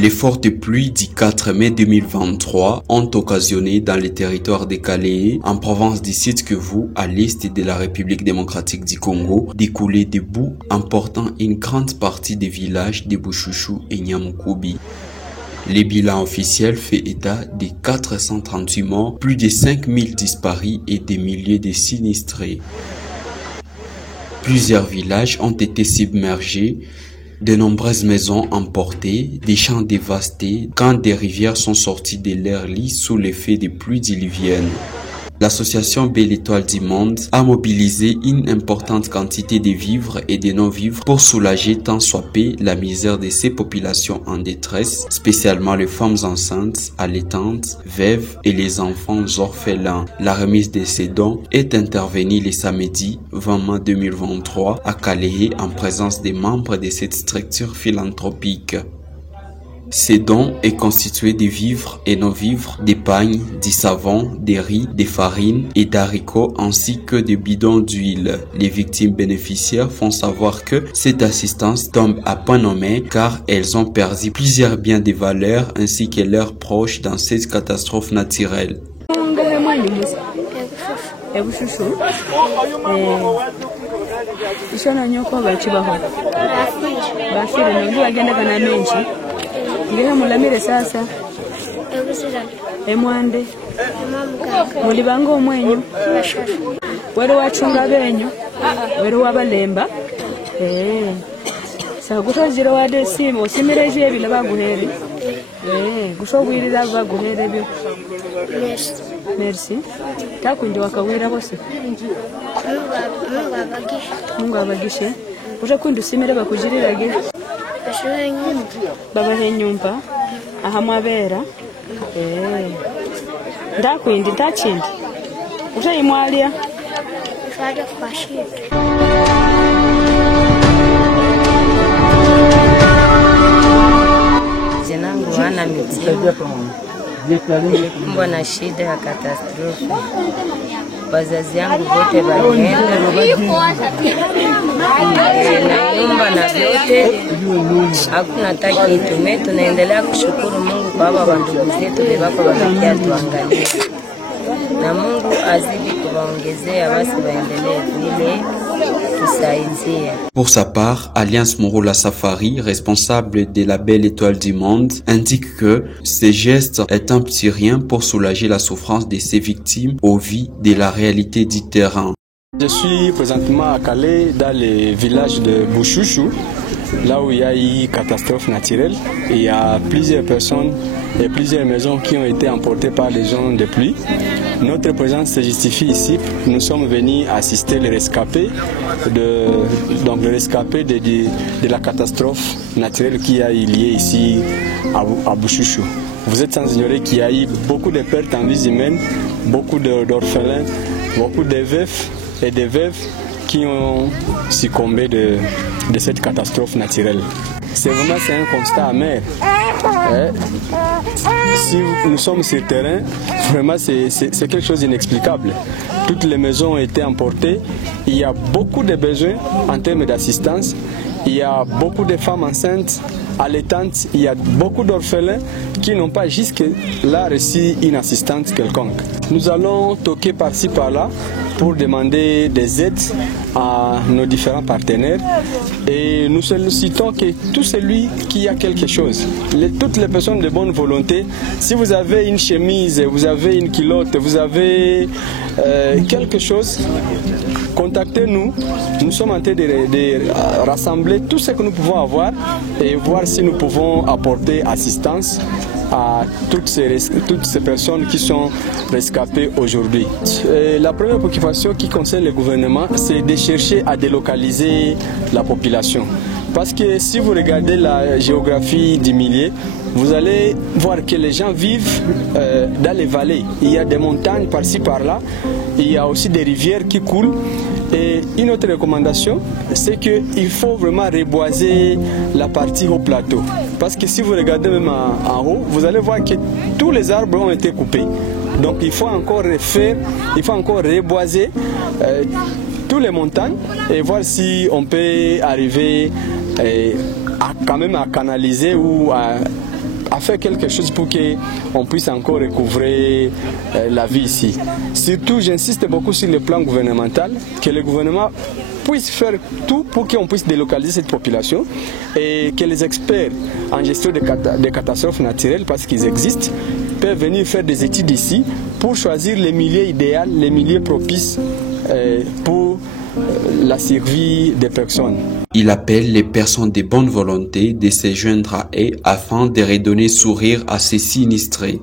Les fortes pluies du 4 mai 2023 ont occasionné dans les territoires de Kalehe, en province du Sud Kivu, à l'est de la République démocratique du Congo, d'écouler des boues emportant une grande partie des villages de Bushushu et Nyamukubi. Les bilans officiels fait état de 438 morts, plus de 5000 disparus et des milliers de sinistrés. Plusieurs villages ont été submergés, de nombreuses maisons emportées, des champs dévastés, quand des rivières sont sorties de leur lit sous l'effet des pluies diluviennes. L'association Belle Étoile du Monde a mobilisé une importante quantité de vivres et de non-vivres pour soulager tant soit peu la misère de ces populations en détresse, spécialement les femmes enceintes, allaitantes, veuves et les enfants orphelins. La remise de ces dons est intervenue le samedi 20 mai 2023 à Kalehe en présence des membres de cette structure philanthropique. Ces dons est constitué de vivres et non-vivres, des pagnes, du savon, des riz, des farines et d'haricots ainsi que des bidons d'huile. Les victimes bénéficiaires font savoir que cette assistance tombe à point nommé car elles ont perdu plusieurs biens de valeur ainsi que leurs proches dans cette catastrophe naturelle. Ngehe mulamire sasa emwande muli bango omwenyu wero wachunga benyu wero wabalemba sagutozire wade simu osimireje ebile baguhere gushobwirira baguhere byo merci takundi wakawira bose Mungu abagishe uje kundi usimire bakujirirage baba henyumba aha mwabera ndakwindi ndachindi utayimwalia faje kwashika Zinangu wana mbona shida ya katastrofi. Wazazi yangu wote walienda na nyumba na vyote, hakuna hata kitu. Tunaendelea kushukuru Mungu kwa baba ndugu zetu bebako wamekia tuangalie, na Mungu azidi kuwaongezea basi waendelee vile tusaidia. Pour sa part, Alliance Morola Safari, responsable de la Belle Étoile du Monde, indique que ce geste est un petit rien pour soulager la souffrance de ses victimes au vu de la réalité du terrain. Je suis présentement à Kalehe, dans le village de Bushushu, là où il y a eu catastrophe naturelle. Il y a plusieurs personnes et plusieurs maisons qui ont été emportées par les ondes de pluie. Notre présence se justifie ici. Nous sommes venus assister les rescapés de la catastrophe naturelle qui a eu lieu ici à Bushushu. Vous êtes sans ignorer qu'il y a eu beaucoup de pertes en vie humaine, beaucoup d'orphelins, beaucoup de veufs et de veuves qui ont succombé de cette catastrophe naturelle. C'est un constat amer. Si nous sommes sur le terrain, vraiment c'est quelque chose d'inexplicable. Toutes les maisons ont été emportées. Il y a beaucoup de besoins en termes d'assistance. Il y a beaucoup de femmes enceintes, allaitantes. Il y a beaucoup d'orphelins qui n'ont pas jusque-là reçu une assistance quelconque. Nous allons toquer par-ci par-là pour demander des aides à nos différents partenaires et nous sollicitons que tout celui qui a quelque chose, toutes les personnes de bonne volonté, si vous avez une chemise, vous avez une culotte, vous avez quelque chose, contactez-nous. Nous sommes en train de rassembler tout ce que nous pouvons avoir et voir si nous pouvons apporter assistance à toutes ces personnes qui sont rescapées aujourd'hui. La première préoccupation qui concerne le gouvernement, c'est de chercher à délocaliser la population. Parce que si vous regardez la géographie du milieu, vous allez voir que les gens vivent dans les vallées. Il y a des montagnes par-ci par-là, il y a aussi des rivières qui coulent. Et une autre recommandation, c'est qu'il faut vraiment reboiser la partie haut plateau. Parce que si vous regardez même en haut, vous allez voir que tous les arbres ont été coupés. Donc il faut encore refaire, il faut encore reboiser toutes les montagnes et voir si on peut arriver quand même à canaliser ou à à faire quelque chose pour qu'on puisse encore recouvrer la vie ici. Surtout, j'insiste beaucoup sur le plan gouvernemental, que le gouvernement puisse faire tout pour qu'on puisse délocaliser cette population et que les experts en gestion des catastrophes naturelles, parce qu'ils existent, peuvent venir faire des études ici pour choisir les milieux idéaux, les milieux propices pour la survie des personnes. Il appelle les personnes de bonne volonté de se joindre à eux afin de redonner sourire à ces sinistrés.